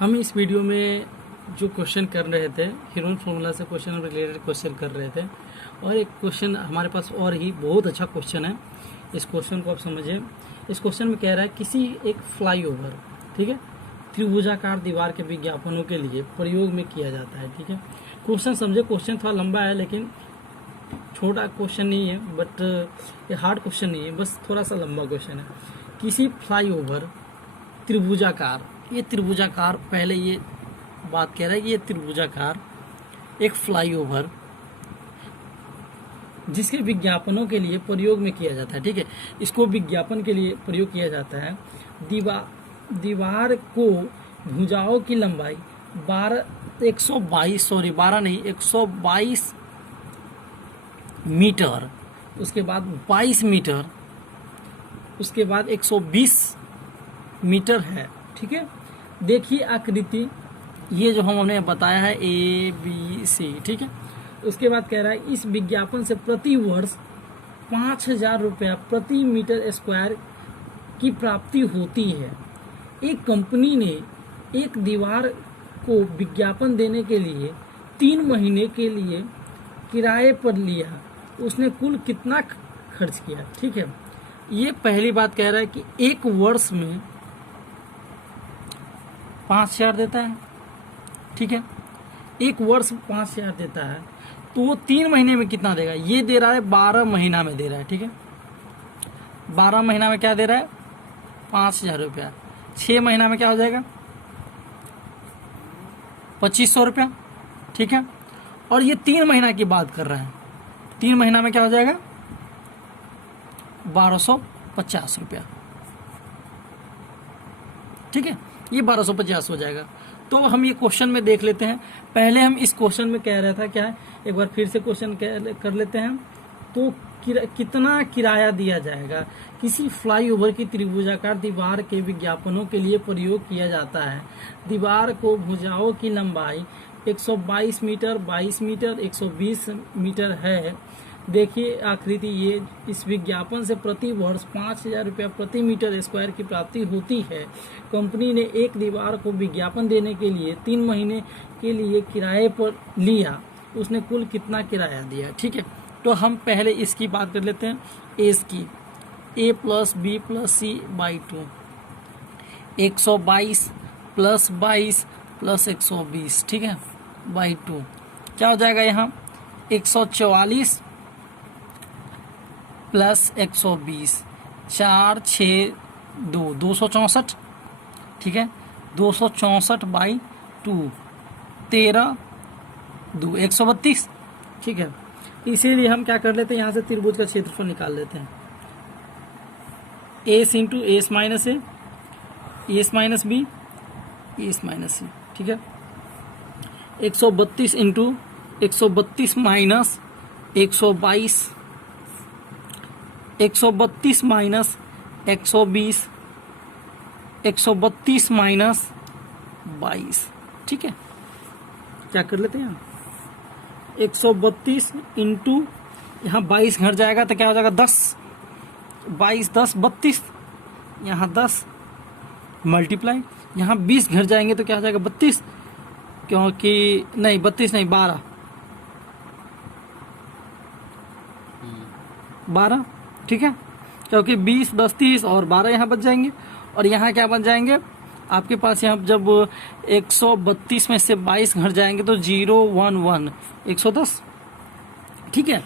हम इस वीडियो में जो क्वेश्चन कर रहे थे हेरोन फॉर्मूला से क्वेश्चन रिलेटेड क्वेश्चन कर रहे थे, और एक क्वेश्चन हमारे पास और ही बहुत अच्छा क्वेश्चन है। इस क्वेश्चन को आप समझिए। इस क्वेश्चन में कह रहा है किसी एक फ्लाईओवर, ठीक है, त्रिभुजाकार दीवार के विज्ञापनों के लिए प्रयोग में किया जाता है। ठीक है, क्वेश्चन समझे। क्वेश्चन थोड़ा लंबा है लेकिन छोटा क्वेश्चन नहीं है, बट ये हार्ड क्वेश्चन नहीं है, बस थोड़ा सा लंबा क्वेश्चन है। किसी फ्लाईओवर त्रिभुजाकार, ये त्रिभुजाकार, पहले ये बात कह रहा है कि ये त्रिभुजाकार एक फ्लाईओवर जिसके विज्ञापनों के लिए प्रयोग में किया जाता है। ठीक है, इसको विज्ञापन के लिए प्रयोग किया जाता है। दीवार को भुजाओं की लंबाई 122 मीटर, उसके बाद 22 मीटर, उसके बाद 120 मीटर है। ठीक है, देखिए आकृति, ये जो हमने बताया है ABC। ठीक है, उसके बाद कह रहा है इस विज्ञापन से प्रति वर्ष 5,000 रुपया प्रति मीटर स्क्वायर की प्राप्ति होती है। एक कंपनी ने एक दीवार को विज्ञापन देने के लिए 3 महीने के लिए किराए पर लिया, उसने कुल कितना खर्च किया। ठीक है, ये पहली बात कह रहा है कि एक वर्ष में 5,000 देता है। ठीक है, एक वर्ष 5,000 देता है, तो वो 3 महीने में कितना देगा? ये दे रहा है 12 महीना में दे रहा है। ठीक है, 12 महीना में क्या दे रहा है? 5,000 रुपया। 6 महीना में क्या हो जाएगा? 2,500 रुपया। ठीक है, और ये 3 महीना की बात कर रहा है। 3 महीना में क्या हो जाएगा? 1,250 रुपया। ठीक है, ये 1,250 हो जाएगा। तो हम ये क्वेश्चन में देख लेते हैं। पहले हम इस क्वेश्चन में कह रहा था क्या है, एक बार फिर से क्वेश्चन कर लेते हैं। तो कितना किराया दिया जाएगा? किसी फ्लाईओवर की त्रिभुजाकार दीवार के विज्ञापनों के लिए प्रयोग किया जाता है। दीवार को भुजाओं की लंबाई 122 मीटर, 22 मीटर, 120 मीटर है। देखिए आकृति, ये इस विज्ञापन से प्रति वर्ष 5,000 रुपया प्रति मीटर स्क्वायर की प्राप्ति होती है। कंपनी ने एक दीवार को विज्ञापन देने के लिए 3 महीने के लिए किराए पर लिया, उसने कुल कितना किराया दिया। ठीक है, तो हम पहले इसकी बात कर लेते हैं। इसकी A + B + C / 2, 122 + 22 + 120, ठीक है, / 2 क्या हो जाएगा? यहाँ 144 + 120, 4, 6, 2, 264। ठीक है, 264 / 2, 13, 2, 132। ठीक है, इसीलिए हम क्या कर लेते हैं, यहाँ से त्रिभुज का क्षेत्रफल निकाल लेते हैं। S into s minus a, s minus b, s minus c. ठीक है, 132 इंटू 132 माइनस 122, 132 माइनस 120, 132 माइनस 22। ठीक है, क्या कर लेते हैं, 132 इंटू यहाँ 22 घट जाएगा तो क्या हो जाएगा? 10, 22, 10, 32, यहाँ 10 मल्टीप्लाई, यहाँ 20 घट जाएंगे तो क्या हो जाएगा? 32, क्योंकि नहीं 32 नहीं 12। ठीक है, क्योंकि 20, 10, 30 और 12 यहाँ बच जाएंगे। और यहाँ क्या बच जाएंगे आपके पास? यहाँ जब 132 में से 22 घट जाएंगे तो 0, 1, 1, 110। ठीक है,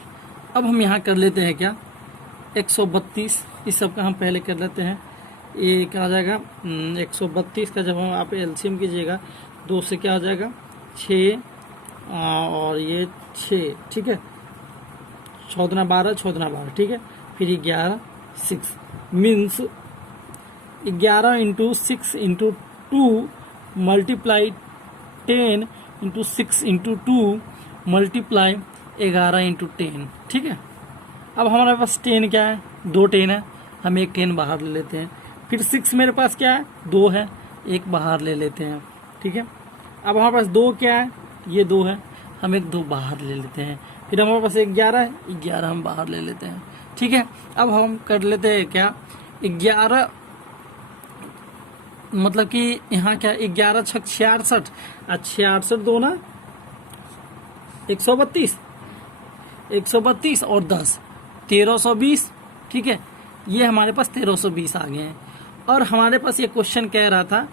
अब हम यहाँ कर लेते हैं क्या, 132, इस सब का हम पहले कर लेते हैं। ये क्या हो जाएगा? 132 का जब हम आप एलसीएम कीजिएगा 2 से क्या हो जाएगा? 6, और ये 6। ठीक है, 14 12, 14 12। ठीक है, फिर 11, 6 means 11 into 6 into 2 multiply 10 into 6 into 2 multiply 11 into 10। ठीक है, अब हमारे पास 10 क्या है? 2 10 है, हम एक 10 बाहर ले लेते हैं। फिर 6 मेरे पास क्या है? 2 है, एक बाहर ले लेते हैं। ठीक है, अब हमारे पास 2 क्या है? ये 2 है, हम एक 2 बाहर ले लेते हैं। फिर हमारे पास 11 है, 11 हम बाहर ले लेते हैं। ठीक है, अब हम कर लेते हैं क्या, 11 मतलब कि यहाँ क्या 11 छक 66, 66 दो ना 132, 132 और 10 1320, ठीक है। ये हमारे पास 1320 आ गए हैं। और हमारे पास ये क्वेश्चन कह रहा था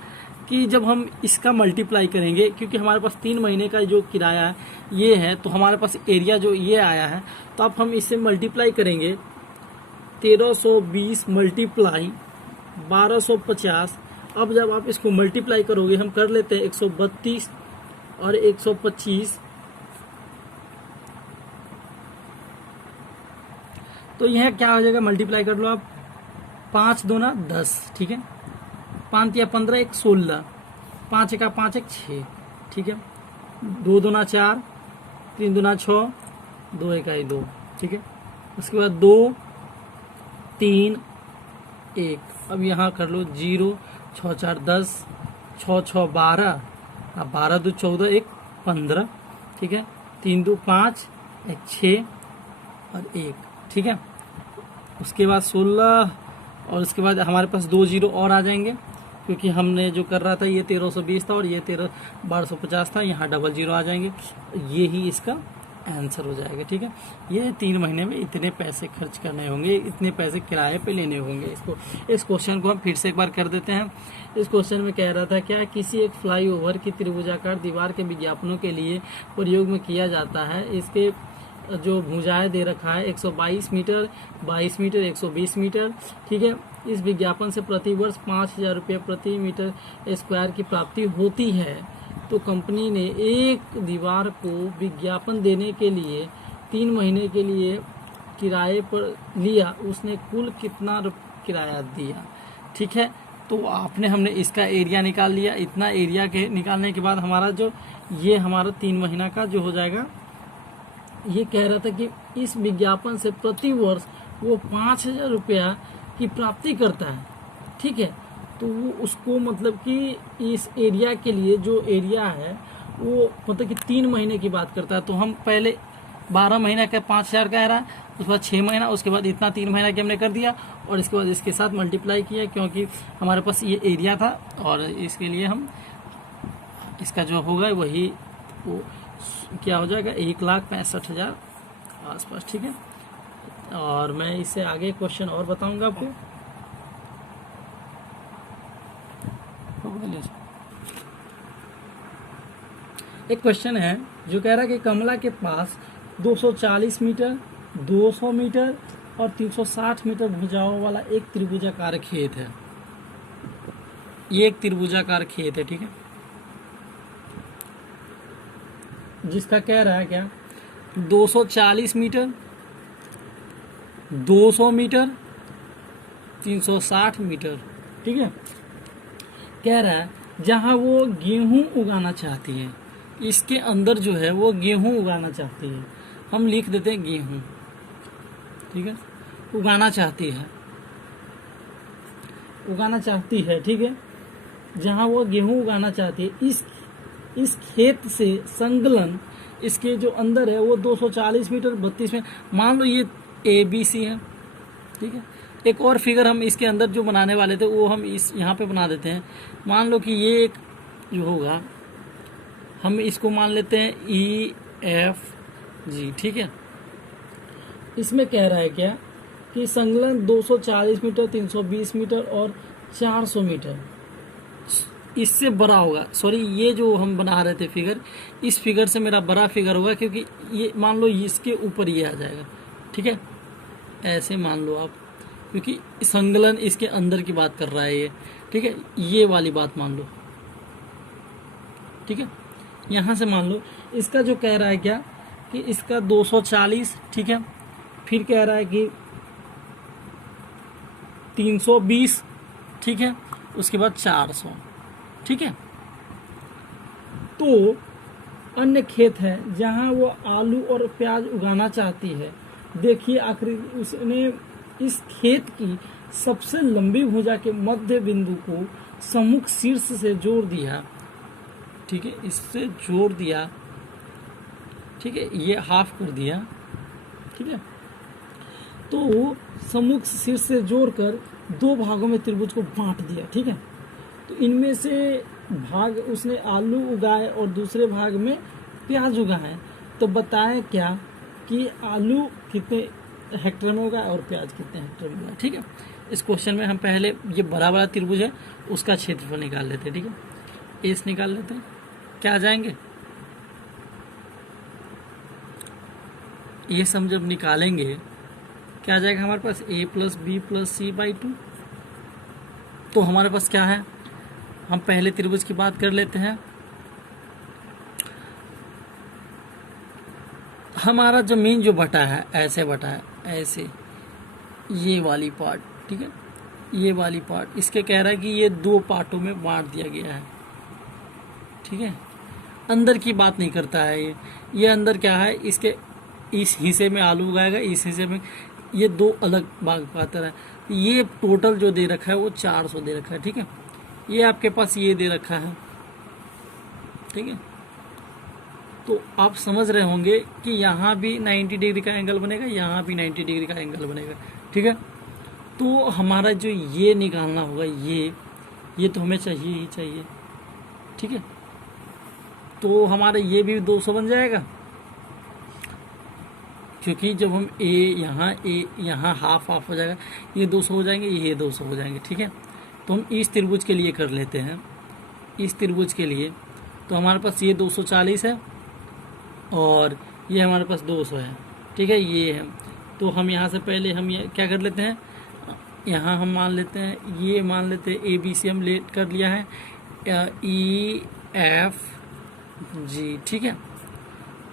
कि जब हम इसका मल्टीप्लाई करेंगे, क्योंकि हमारे पास 3 महीने का जो किराया है ये है, तो हमारे पास एरिया जो ये आया है, तो अब हम इससे मल्टीप्लाई करेंगे 1320 मल्टीप्लाई 1250। अब जब आप इसको मल्टीप्लाई करोगे, हम कर लेते हैं 132 और 125, तो यह क्या हो जाएगा, मल्टीप्लाई कर लो आप, 5 दूना 10, ठीक है, 5 या 15 1 16, 5 का 5 1 6, ठीक है, 2 दूना 4, 3 दूना 6, 2 1 2, ठीक है। उसके बाद 2 3 1, अब यहाँ कर लो 0 6 4 10, 6 6 12, 12 2 14 1 15, ठीक है, 3 2 5 1 6 और 1, ठीक है। उसके बाद 16 और उसके बाद हमारे पास 2 0 और आ जाएंगे, क्योंकि हमने जो कर रहा था ये 1320 था और ये 1250 था, यहाँ डबल 0 आ जाएंगे, ये ही इसका आंसर हो जाएगा, ठीक है। ये 3 महीने में इतने पैसे खर्च करने होंगे, इतने पैसे किराए पे लेने होंगे। इस क्वेश्चन को हम फिर से एक बार कर देते हैं। इस क्वेश्चन में कह रहा था क्या, किसी एक फ्लाईओवर की त्रिभुजाकार दीवार के विज्ञापनों के लिए प्रयोग में किया जाता है। इसके जो भुजाएं दे रखा है 122 मीटर, 22 मीटर, 120 मीटर, ठीक है। इस विज्ञापन से प्रति वर्ष 5000 रुपये प्रति मीटर स्क्वायर की प्राप्ति होती है। तो कंपनी ने एक दीवार को विज्ञापन देने के लिए 3 महीने के लिए किराए पर लिया, उसने कुल कितना किराया दिया, ठीक है। तो हमने इसका एरिया निकाल लिया। इतना एरिया के निकालने के बाद हमारा जो ये हमारा 3 महीना का जो हो जाएगा, ये कह रहा था कि इस विज्ञापन से प्रति वर्ष वो 5000 रुपया की प्राप्ति करता है, ठीक है। तो वो उसको मतलब कि इस एरिया के लिए जो एरिया है वो मतलब कि 3 महीने की बात करता है। तो हम पहले 12 महीना का 5000 कह रहा है, उसके बाद 6 महीना, उसके बाद इतना 3 महीना की हमने कर दिया और इसके बाद इसके साथ मल्टीप्लाई किया, क्योंकि हमारे पास ये एरिया था और इसके लिए हम इसका जो होगा वही वो क्या हो जाएगा 1,65,000 आसपास, ठीक है। और मैं इससे आगे क्वेश्चन और बताऊंगा आपको। एक क्वेश्चन है जो कह रहा है कि कमला के पास 240 मीटर, 200 मीटर और 360 मीटर भुजाओं वाला एक त्रिभुजाकार खेत है। ये एक त्रिभुजाकार खेत है, ठीक है, जिसका कह रहा है क्या 240 मीटर, 200 मीटर, 360 मीटर, ठीक है। कह रहा है जहां वो गेहूं उगाना चाहती है, इसके अंदर जो है वो गेहूं उगाना चाहती है, हम लिख देते हैं गेहूं, ठीक है, उगाना चाहती है, उगाना चाहती है, ठीक है। जहां वो गेहूं उगाना चाहती है, इस खेत से संलग्न इसके जो अंदर है वो 240 मीटर 32 में, मान लो ये ABC है, ठीक है। एक और फिगर हम इसके अंदर जो बनाने वाले थे वो हम इस यहाँ पे बना देते हैं। मान लो कि ये एक जो होगा हम इसको मान लेते हैं EFG, ठीक है। इसमें कह रहा है क्या कि संलग्न 240 मीटर, 320 मीटर और 400 मीटर इससे बड़ा होगा। सॉरी, ये जो हम बना रहे थे फिगर, इस फिगर से मेरा बड़ा फिगर होगा, क्योंकि ये मान लो इसके ऊपर ये आ जाएगा, ठीक है। ऐसे मान लो आप, क्योंकि संलग्न इसके अंदर की बात कर रहा है ये, ठीक है। ये वाली बात मान लो, ठीक है। यहाँ से मान लो इसका जो कह रहा है क्या कि इसका 240, ठीक है, फिर कह रहा है कि 320, ठीक है, उसके बाद 400, ठीक है। तो अन्य खेत है जहां वो आलू और प्याज उगाना चाहती है। देखिए आखिरी उसने इस खेत की सबसे लंबी भुजा के मध्य बिंदु को सम्मुख शीर्ष से जोड़ दिया, ठीक है, इससे जोड़ दिया, ठीक है, ये हाफ कर दिया, ठीक है। तो सम्मुख शीर्ष से जोड़कर 2 भागों में त्रिभुज को बांट दिया, ठीक है। तो इनमें से भाग उसने आलू उगाए और दूसरे भाग में प्याज उगाए, तो बताएं क्या कि आलू कितने हेक्टेयर में उगाए और प्याज कितने हेक्टेयर में उगाए। ठीक है, इस क्वेश्चन में हम पहले ये बड़ा बड़ा त्रिभुज है उसका क्षेत्रफल निकाल लेते हैं। ठीक है, एस निकाल लेते हैं, क्या आ जाएंगे, ये हम जब निकालेंगे क्या आ जाएगा हमारे पास, a plus b plus c by 2। तो हमारे पास क्या है, हम पहले त्रिभुज की बात कर लेते हैं। हमारा जमीन जो बटा है, ऐसे बटा है, ऐसे ये वाली पार्ट, ठीक है, ये वाली पार्ट, इसके कह रहा है कि ये 2 पार्टों में बांट दिया गया है। ठीक है, अंदर की बात नहीं करता है ये अंदर क्या है, इसके इस हिस्से में आलू उगाएगा, इस हिस्से में, ये 2 अलग भाग पाता है। ये टोटल जो दे रखा है वो 400 दे रखा है। ठीक है, ये आपके पास ये दे रखा है। ठीक है, तो आप समझ रहे होंगे कि यहाँ भी 90 डिग्री का एंगल बनेगा, यहाँ भी 90 डिग्री का एंगल बनेगा। ठीक है, तो हमारा जो ये निकालना होगा, ये तो हमें चाहिए ही चाहिए। ठीक है, तो हमारा ये भी 200 बन जाएगा, क्योंकि जब हम ए यहाँ हाफ हो जाएगा, ये 200 हो जाएंगे, ये 200 हो जाएंगे। ठीक है, तो हम इस त्रिभुज के लिए कर लेते हैं। इस त्रिभुज के लिए तो हमारे पास ये 240 है और ये हमारे पास 200 है। ठीक है, ये है, तो हम यहाँ से पहले हम ये क्या कर लेते हैं, यहाँ हम मान लेते हैं, ये मान लेते हैं, ABC हम ले कर लिया है, EF G। ठीक है,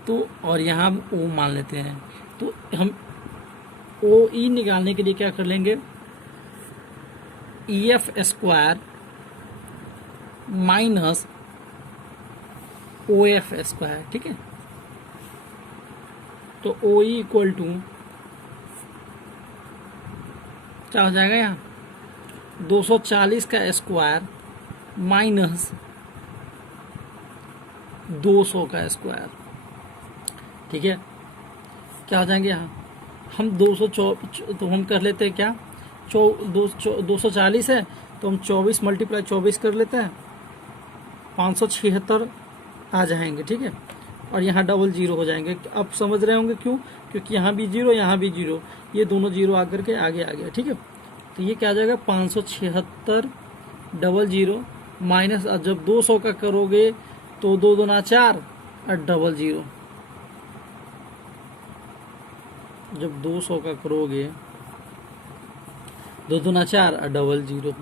तो और यहाँ हम O मान लेते हैं, तो हम OE निकालने के लिए क्या कर लेंगे, EF square minus OF square. ठीक है, तो OE इक्वल टू क्या हो जाएगा, यहाँ 240 का स्क्वायर माइनस 200 का स्क्वायर। ठीक है, क्या हो जाएंगे यहाँ, हम 200 तो हम कर लेते हैं क्या, 240 है तो हम 24 × 24 कर लेते हैं, 576 आ जाएंगे। ठीक है, और यहाँ डबल 0 हो जाएंगे। अब समझ रहे होंगे क्यों, क्योंकि यहाँ भी 0, यहाँ भी 0, ये दोनों 0 आकर के आगे आ गया। ठीक है, तो ये क्या आ जाएगा, 576 डबल 0 माइनस, जब 200 का करोगे तो 2 दूना 4 और डबल 0, जब 200 का करोगे 2 दूना 4 और डबल 0,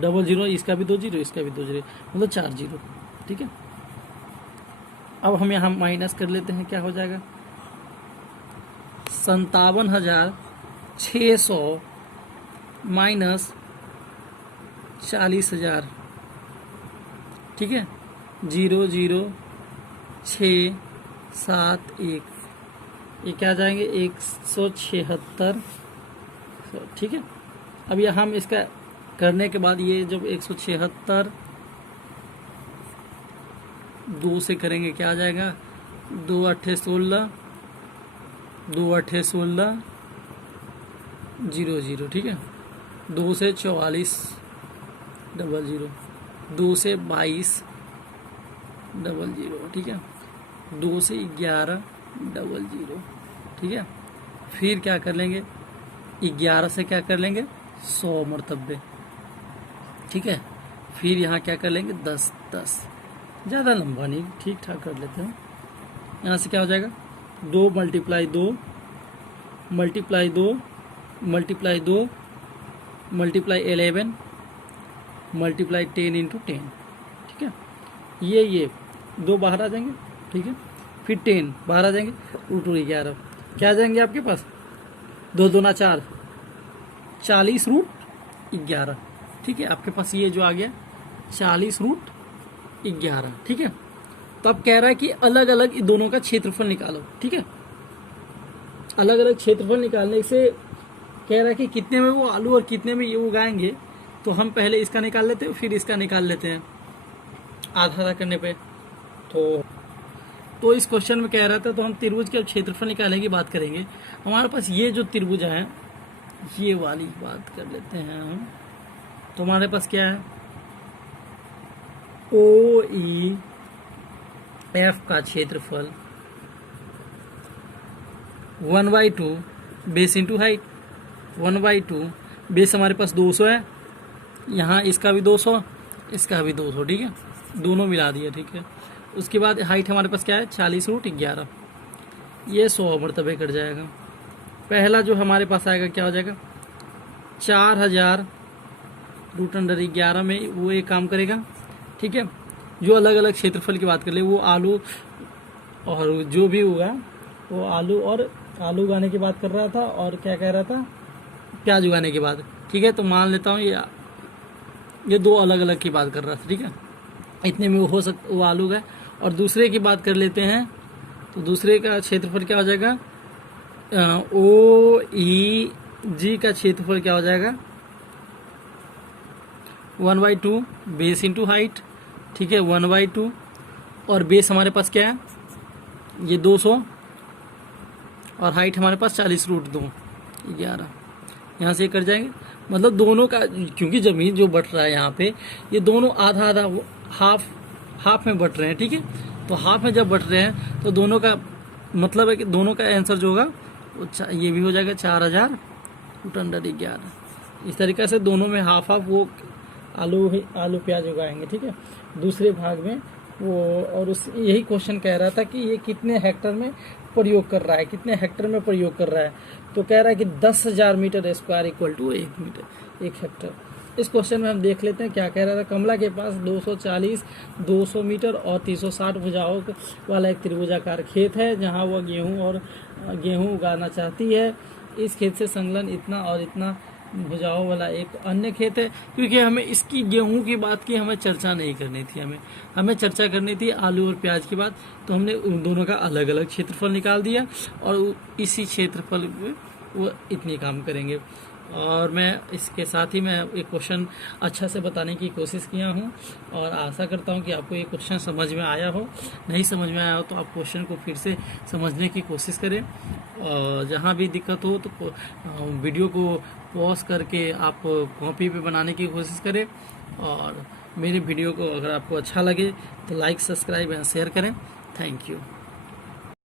डबल 0, इसका भी 2 0, इसका भी 2 0, मतलब 4 0। ठीक है, अब हम यहाँ माइनस कर लेते हैं, क्या हो जाएगा, 57,600 माइनस 40,000। ठीक है, 0 0 6 7 1, ये क्या जाएंगे, 176। ठीक है, अब ये हम इसका करने के बाद ये जब 176 2 से करेंगे क्या आ जाएगा, 2 8 16, 2 8 16 0 0। ठीक है, 2 से 44 डबल 0, 2 से 22 डबल 0। ठीक है, 2 से 11 डबल 0। ठीक है, फिर क्या कर लेंगे, 11 से क्या कर लेंगे, 100 मरतबे। ठीक है, फिर यहाँ क्या कर लेंगे, 10 10, ज़्यादा लंबा नहीं, ठीक ठाक कर लेते हैं। यहाँ से क्या हो जाएगा, 2 × 2 मल्टीप्लाई 2 मल्टीप्लाई 2 मल्टीप्लाई 11 मल्टीप्लाई 10 × 10। ठीक है, ये 2 बाहर आ जाएंगे। ठीक है, फिर 10 बाहर आ जाएंगे, √2 11, क्या आ जाएंगे आपके पास, 2 दूना 4, 40 √11। ठीक है, आपके पास ये जो आ गया 40 √11। ठीक है, तो अब कह रहा है कि अलग अलग दोनों का क्षेत्रफल निकालो। ठीक है, अलग अलग क्षेत्रफल निकालने से कह रहा है कि कितने में वो आलू और कितने में ये उगाएंगे, तो हम पहले इसका निकाल लेते हैं, फिर इसका निकाल लेते हैं आधा आधा करने पे। तो इस क्वेश्चन में कह रहा था, तो हम त्रिभुज के क्षेत्रफल निकालने की बात करेंगे। हमारे पास ये जो त्रिभुज है, ये वाली बात कर लेते हैं हम। तो हमारे पास क्या है, ओ ई एफ का क्षेत्रफल 1/2 बेस इंटू हाइट। 1/2 बेस हमारे पास 200 है, यहाँ इसका भी 200, इसका भी 200, ठीक है, दोनों मिला दिया, ठीक है। उसके बाद हाइट हमारे पास क्या है, 40√11, ये 100 मरतबे कट जाएगा। पहला जो हमारे पास आएगा क्या हो जाएगा, 4000√11 में वो एक काम करेगा, ठीक है। जो अलग अलग क्षेत्रफल की बात कर ले, वो आलू और जो भी होगा वो आलू उगाने की बात कर रहा था, और क्या कह रहा था, प्याज उगाने की बात, ठीक है। तो मान लेता हूँ ये दो अलग अलग की बात कर रहा था, ठीक है। इतने में वो आलू का। और दूसरे की बात कर लेते हैं, तो दूसरे का क्षेत्रफल क्या हो जाएगा, ओ ई जी का क्षेत्रफल क्या हो जाएगा, 1/2 बेस इंटू हाइट, ठीक है, 1/2। और बेस हमारे पास क्या है, ये 200, और हाइट हमारे पास 40√211, यहाँ से कट जाएंगे। मतलब दोनों का, क्योंकि जमीन जो बट रहा है यहाँ पे, ये दोनों आधा आधा हाफ में बट रहे हैं, ठीक है। तो हाफ में जब बट रहे हैं तो दोनों का मतलब है कि दोनों का आंसर जो होगा वो ये भी हो जाएगा 4000√11। इस तरीके से दोनों में हाफ वो आलू प्याज उगाएंगे, ठीक है। दूसरे भाग में वो, और यही क्वेश्चन कह रहा था कि ये कितने हेक्टर में प्रयोग कर रहा है, कितने हेक्टर में प्रयोग कर रहा है। तो कह रहा है कि 10,000 metre square equal to 1 hectare. इस क्वेश्चन में हम देख लेते हैं क्या कह रहा था। कमला के पास 240, 200 मीटर और 360 भुजाओं वाला एक त्रिभुजाकार खेत है, जहां वह गेहूं उगाना चाहती है। इस खेत से संलग्न इतना और इतना भुजाओं वाला एक अन्य खेत है। क्योंकि हमें इसकी गेहूं की बात की हमें चर्चा नहीं करनी थी, हमें चर्चा करनी थी आलू और प्याज की बात। तो हमने उन दोनों का अलग अलग क्षेत्रफल निकाल दिया, और इसी क्षेत्रफल में वो इतनी काम करेंगे। और मैं इसके साथ ही मैं एक क्वेश्चन अच्छा से बताने की कोशिश किया हूँ, और आशा करता हूँ कि आपको ये क्वेश्चन समझ में आया हो। नहीं समझ में आया हो तो आप क्वेश्चन को फिर से समझने की कोशिश करें, और जहाँ भी दिक्कत हो तो वीडियो को पॉज करके आप कॉपी पे बनाने की कोशिश करें। और मेरे वीडियो को अगर आपको अच्छा लगे तो लाइक, सब्सक्राइब या शेयर करें। Thank you.